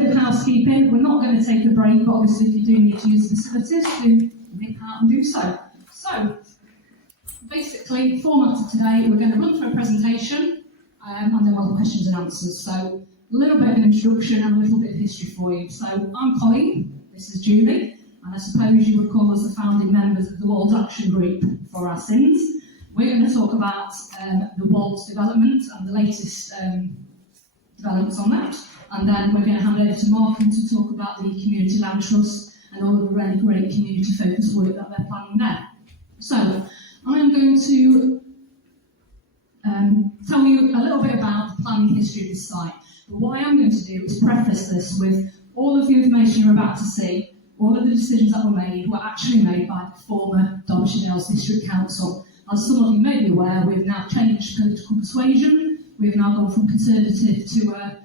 bit of housekeeping. We're not going to take a break, but obviously if you do need to use the facilities, do nip out and do so. So, basically, the format of today, we're going to run through a presentation, and then we'll have questions and answers. So, a little bit of an introduction and a little bit of history for you. So, I'm Colleen, this is Julie, and I suppose you would call us the founding members of the Wolds Action Group for our sins. We're going to talk about the Wolds development and the latest developments on that. And then we're going to hand over to Markham to talk about the Community Land Trust and all of the really great community-focused work that they're planning there. So, I'm going to tell you a little bit about the planning history of this site. But what I am going to do is preface this with all of the information you're about to see. All of the decisions that were actually made by the former Derbyshire Dales District Council. As some of you may be aware, we've now changed political persuasion. We've now gone from Conservative to a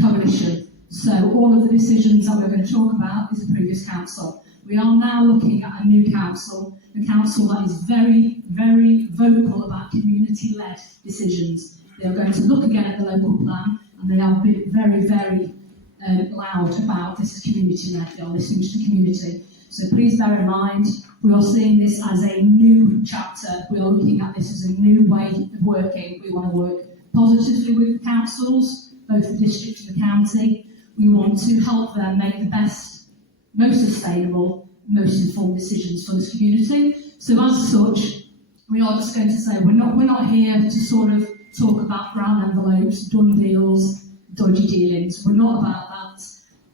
coalition. So all of the decisions that we're going to talk about is the previous council. We are now looking at a new council, a council that is very, very vocal about community-led decisions. They are going to look again at the local plan, and they have been very, very loud about this is community-led. They are listening to the community. So please bear in mind, we are seeing this as a new chapter. We are looking at this as a new way of working. We want to work positively with councils, both the district and the county. We want to help them make the best, most sustainable, most informed decisions for this community. So as such, we are just going to say we're not here to sort of talk about brown envelopes, done deals, dodgy dealings. We're not about that,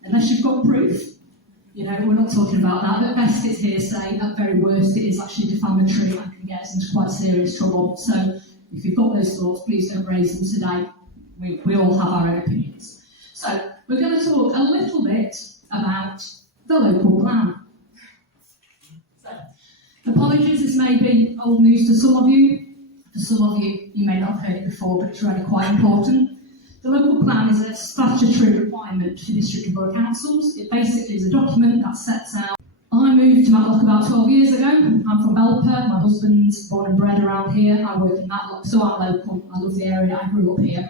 unless you've got proof. You know, we're not talking about that. At best, it's hearsay. At very worst, it is actually defamatory and can get us into quite serious trouble. So, if you've got those thoughts, please don't raise them today. We all have our own opinions. So, we're going to talk a little bit about the local plan. So, apologies, this may be old news to some of you. For some of you, you may not have heard it before, but it's really quite important. The local plan is a statutory requirement for district and borough councils. It basically is a document that sets out. I moved to Matlock about 12 years ago. I'm from Belper. My husband's born and bred around here. I work in Matlock, so I'm local. I love the area. I grew up here.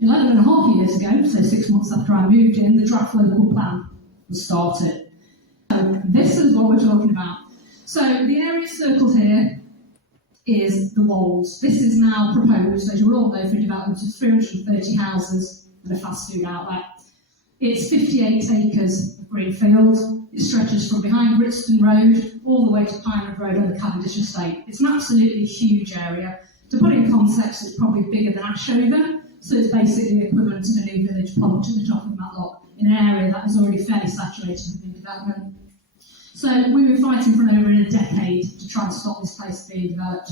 11 and a half years ago, so 6 months after I moved in, the draft local plan was started. So this is what we're talking about. So the area circled here is the Wolds. This is now proposed, as you all know, for development of 330 houses and a fast food outlet. It's 58 acres of greenfield. It stretches from behind Brixton Road all the way to Pinewood Road on the Cavendish estate. It's an absolutely huge area. To put it in context, it's probably bigger than Ashover, so it's basically equivalent to the new village plot at the top of Matlock, in an area that is already fairly saturated with new development. So we've been fighting for over a decade to try and stop this place being developed.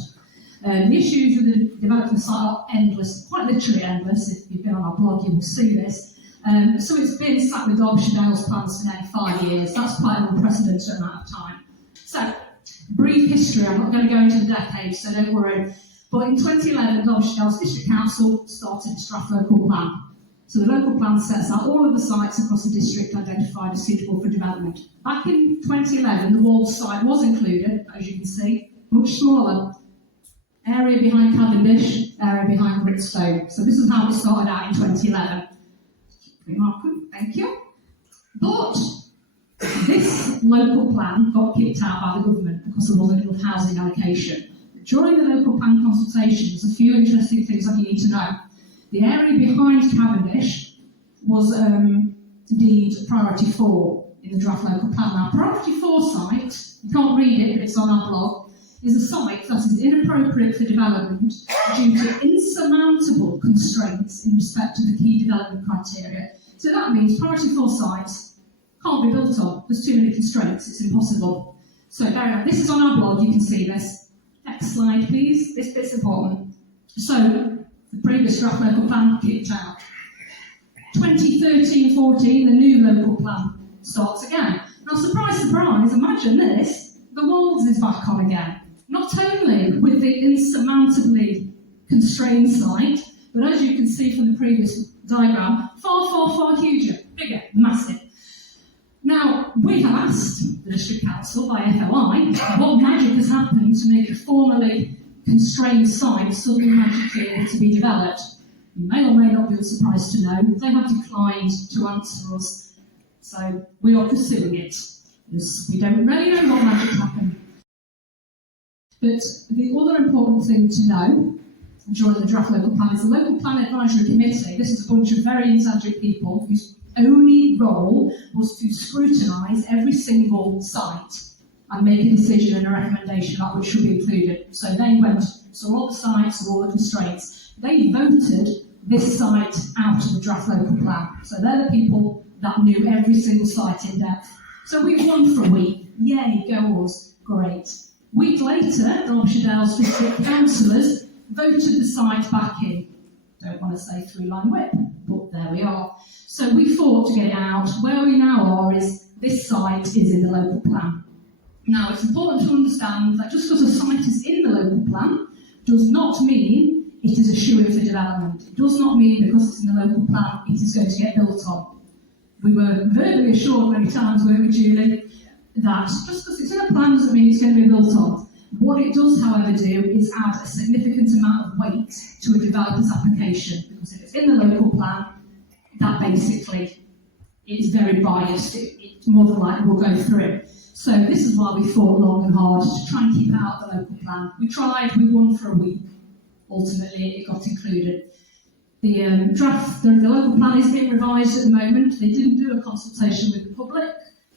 The issues with the development of the site are endless, quite literally endless. If you've been on our blog, you will see this. So it's been sat with Derbyshire Dales plans for nearly 5 years. That's quite an unprecedented amount of time. So, brief history. I'm not going to go into the decades, so don't worry. But in 2011, Derbyshire Dales District Council started its draft local plan. So the local plan sets out all of the sites across the district identified as suitable for development. Back in 2011, the Wolds site was included, as you can see, much smaller. Area behind Cavendish, area behind Brixton. So this is how it started out in 2011. Thank you. But this local plan got kicked out by the government because there wasn't enough housing allocation. During the local plan consultations, a few interesting things that you need to know. The area behind Cavendish was deemed priority 4 in the draft local plan. Now, priority 4 site, you can't read it, but it's on our blog, is a site that is inappropriate for development due to insurmountable constraints in respect to the key development criteria. So that means priority 4 sites can't be built on. There's too many constraints, it's impossible. So this is on our blog, you can see this. Next slide, please. This bit's important. So, the previous draft local plan kicked out. 2013-14, the new local plan starts again. Now, surprise, surprise, imagine this, the Wolds is back on again. Not only with the insurmountably constrained site, but as you can see from the previous diagram, far, far, far huger, bigger, massive. Now, we have asked the District Council by FOI what magic has happened to make a formerly constrained site suddenly magically able to be developed. you may or may not be surprised to know, they have declined to answer us. So we are pursuing it, because we don't really know what magic happened. But the other important thing to know during the draft local plan is the Local Plan Advisory Committee. This is a bunch of very intelligent people whose only role was to scrutinise every single site and make a decision and a recommendation about which should be included. So they went, saw all the sites, saw all the constraints. They voted this site out of the draft local plan. So they're the people that knew every single site in depth. So we won for a week. Yay, go us. Great. Week later, Derbyshire Dales district councillors voted the site back in. Don't want to say through-line whip, but there we are. So we fought to get it out. Where we now are is this site is in the local plan. Now, it's important to understand that just because a site is in the local plan does not mean it is a shoo-in for development. It does not mean because it's in the local plan it is going to get built on. We were verbally assured many times, weren't we, Julie, that just because it's in a plan doesn't mean it's going to be built on. What it does, however, do is add a significant amount of weight to a developer's application, because if it's in the local plan, that basically is very biased. It more than likely will go through. So this is why we fought long and hard to try and keep out the local plan. We tried, we won for a week. Ultimately, it got included. The local plan is being revised at the moment. They didn't do a consultation with the public.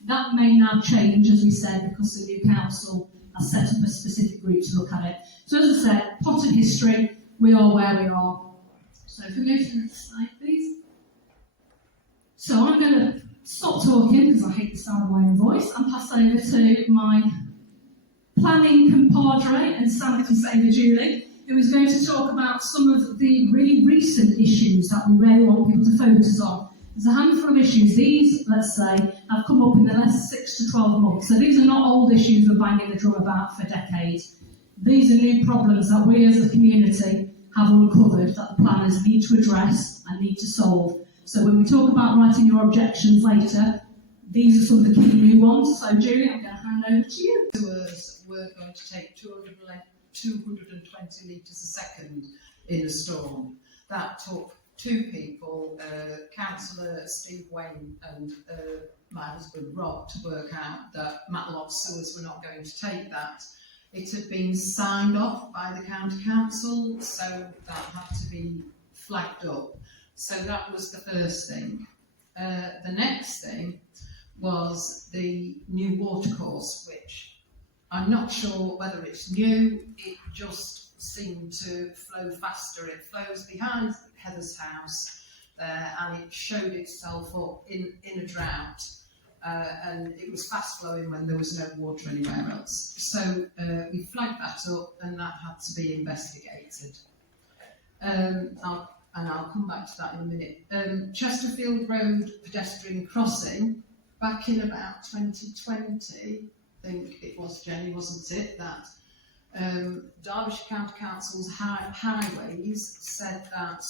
That may now change, as we said, because the new council has set up a specific group to look at it. So as I said, potted history, we are where we are. So if we go to the next slide, please. So I'm going to stop talking, because I hate the sound of my own voice, and pass over to my planning compadre and sanity saver, Julie, who is going to talk about some of the really recent issues that we really want people to focus on. There's a handful of issues. These, let's say, have come up in the last 6 to 12 months. So these are not old issues we're banging the drum about for decades. These are new problems that we as a community have uncovered that the planners need to address and need to solve. So when we talk about writing your objections later, these are some of the key new ones. So Julie, I'm going to hand over to you. We're going to take 220 litres a second in a storm. That took two people, Councillor Steve Wayne and my husband Rob, to work out that Matlock Sewers were not going to take that. It had been signed off by the County Council, so that had to be flagged up. So that was the first thing. The next thing was the new watercourse, which I'm not sure whether it's new. It just seemed to flow faster. It flows behind Heather's house there, and it showed itself up in a drought. And it was fast flowing when there was no water anywhere else. So we flagged that up, and that had to be investigated. I'll come back to that in a minute. Chesterfield Road pedestrian crossing, back in about 2020, I think it was, Jenny, wasn't it, that Derbyshire County Council's highways said that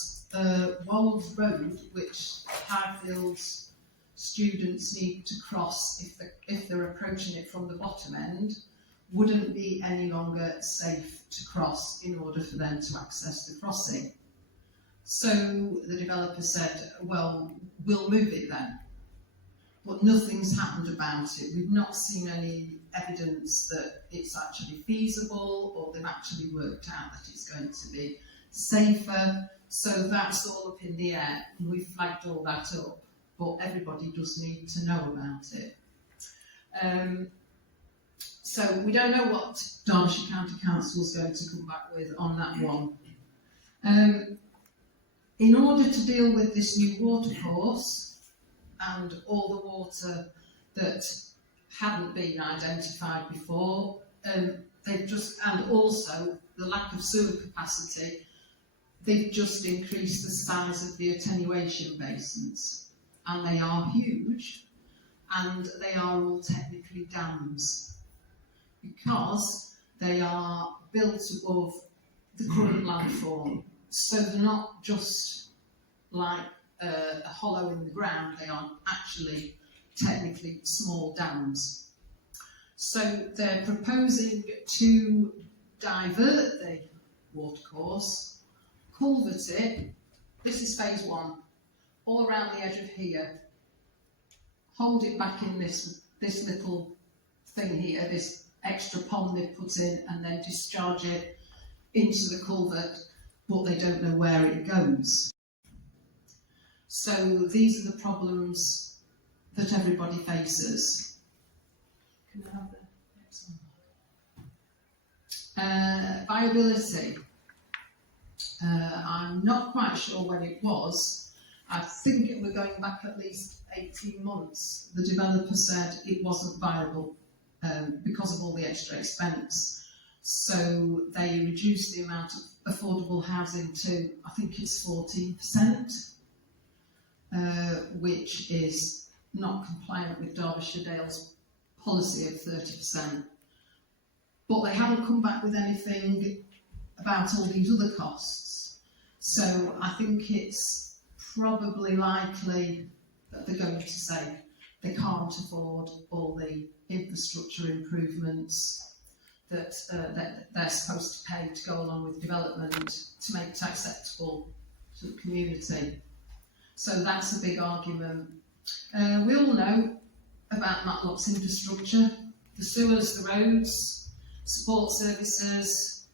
Wolds Road, which Highfield's students need to cross if they're approaching it from the bottom end, wouldn't be any longer safe to cross in order for them to access the crossing. So the developer said, well, we'll move it then. But nothing's happened about it. We've not seen any evidence that it's actually feasible, or they've actually worked out that it's going to be safer. So that's all up in the air, and we've flagged all that up. But everybody does need to know about it. So we don't know what Derbyshire County Council is going to come back with on that one. In order to deal with this new watercourse and all the water that hadn't been identified before, and also the lack of sewer capacity, they've just increased the size of the attenuation basins. And they are huge, and they are all technically dams, because they are built above the current landform. So they're not just like a hollow in the ground, they are actually technically small dams. So they're proposing to divert the watercourse, culvert it, this is phase one, all around the edge of here. Hold it back in this little thing here, this extra pond they've put in, and then discharge it into the culvert, but they don't know where it goes. So these are the problems that everybody faces. Can I have the next one? Viability. I'm not quite sure when it was. I think we're going back at least 18 months. The developer said it wasn't viable because of all the extra expense. So they reduced the amount of affordable housing to, I think it's 14%, which is not compliant with Derbyshire Dale's policy of 30%. But they haven't come back with anything about all these other costs. So I think it's probably likely that they're going to say they can't afford all the infrastructure improvements that they're supposed to pay to go along with development to make it acceptable to the community. So that's a big argument. We all know about Matlock's infrastructure, the sewers, the roads, support services,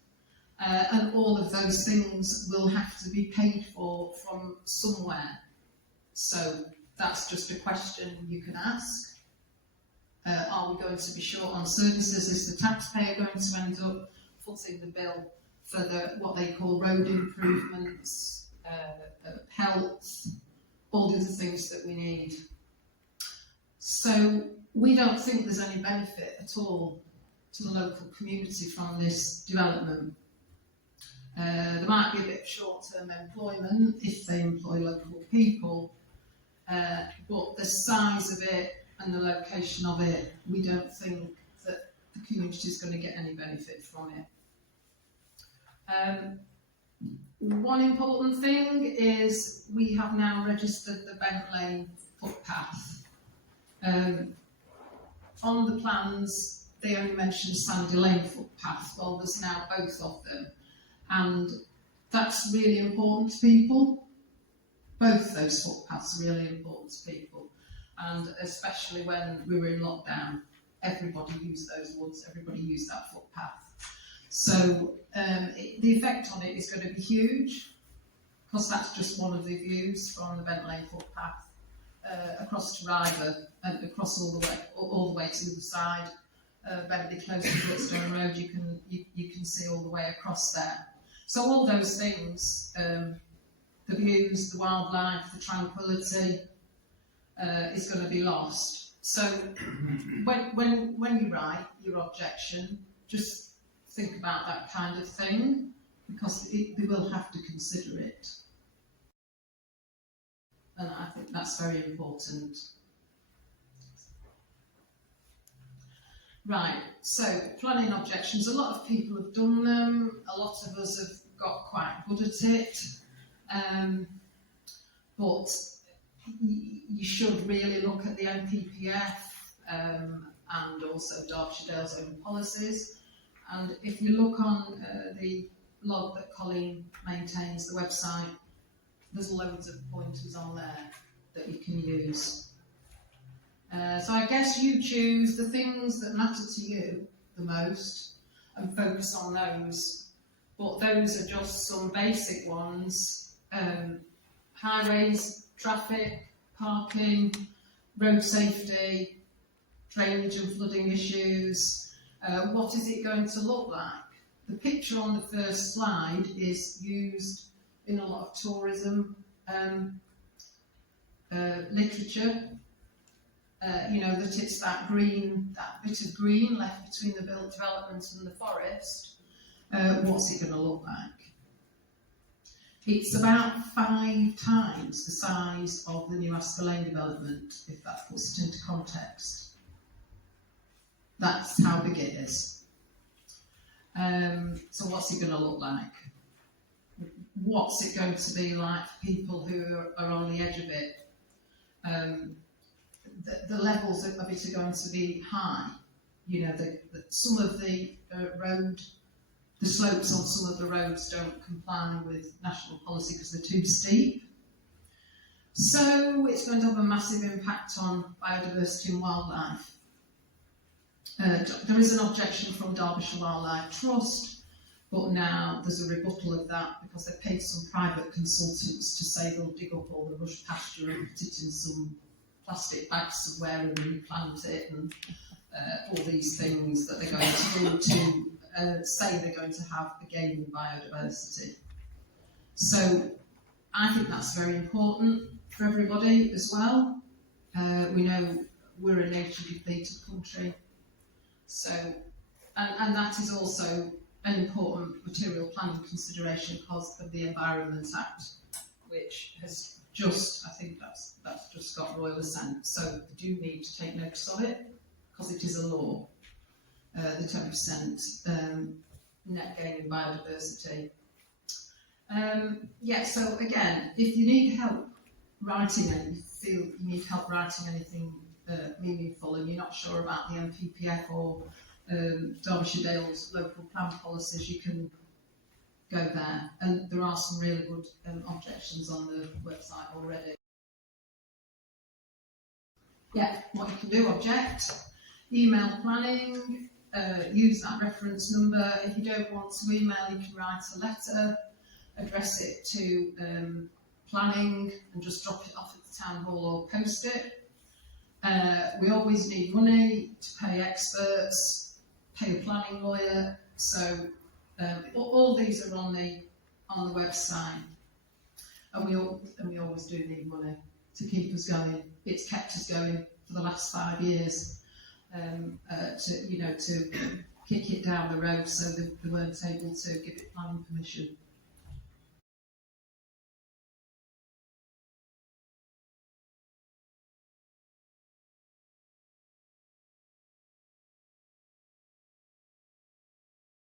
and all of those things will have to be paid for from somewhere. So that's just a question you can ask. Are we going to be short on services? Is the taxpayer going to end up footing the bill for what they call road improvements, health, all the other things that we need? So we don't think there's any benefit at all to the local community from this development. There might be a bit of short-term employment if they employ local people, but the size of it and the location of it, we don't think that the community is going to get any benefit from it. One important thing is we have now registered the Bent Lane footpath. On the plans, they only mentioned Sandy Lane footpath. Well, there's now both of them, and that's really important to people. Both those footpaths are really important to people, and especially when we were in lockdown, everybody used those woods, everybody used that footpath. So the effect on it is going to be huge, because that's just one of the views from the Bent Lane footpath across to Ryver and across all the way to the other side. Bentley close to Brookstone Road, you can see all the way across there. So all those things, the views, the wildlife, the tranquility, is going to be lost. So when you write your objection, just think about that kind of thing, because they will have to consider it. And I think that's very important. Right, so planning objections, a lot of people have done them, a lot of us have got quite good at it, but you should really look at the NPPF and also Derbyshire Dale's own policies. And if you look on the blog that Colleen maintains, the website, there's loads of pointers on there that you can use. So I guess you choose the things that matter to you the most and focus on those. But those are just some basic ones. Highways, traffic, parking, road safety, drainage and flooding issues. What is it going to look like? The picture on the first slide is used in a lot of tourism literature. That it's that bit of green left between the built development and the forest. What's it going to look like? It's about 5 times the size of the new Asker Lane development, if that puts it into context. That's how big it is. So what's it going to look like? What's it going to be like for people who are on the edge of it? The levels of it are going to be high. Some of the road the slopes on some of the roads don't comply with national policy because they're too steep. So it's going to have a massive impact on biodiversity and wildlife. There is an objection from Derbyshire Wildlife Trust, but now there's a rebuttal of that because they paid some private consultants to say they'll dig up all the rush pasture and put it in some plastic bags somewhere and replant it, and all these things that they're going to do to say they're going to have a gain in biodiversity. So I think that's very important for everybody as well. We know we're a nature depleted country, so and that is also an important material planning consideration because of the Environment Act, which has just, I think that's just got royal assent. So we do need to take notice of it because it is a law. The 10% net gain in biodiversity. Yeah, so again, if you need help writing and you feel you need help writing anything meaningful and you're not sure about the MPPF or Derbyshire Dales local plan policies, you can go there. And there are some really good objections on the website already. Yeah, what you can do, object, email planning, use that reference number. If you don't want to email, you can write a letter, address it to planning and just drop it off at the town hall or post it. We always need money to pay experts, pay a planning lawyer, so all these are on the website, and we always do need money to keep us going. It's kept us going for the last 5 years, to kick it down the road so they weren't able to give it planning permission.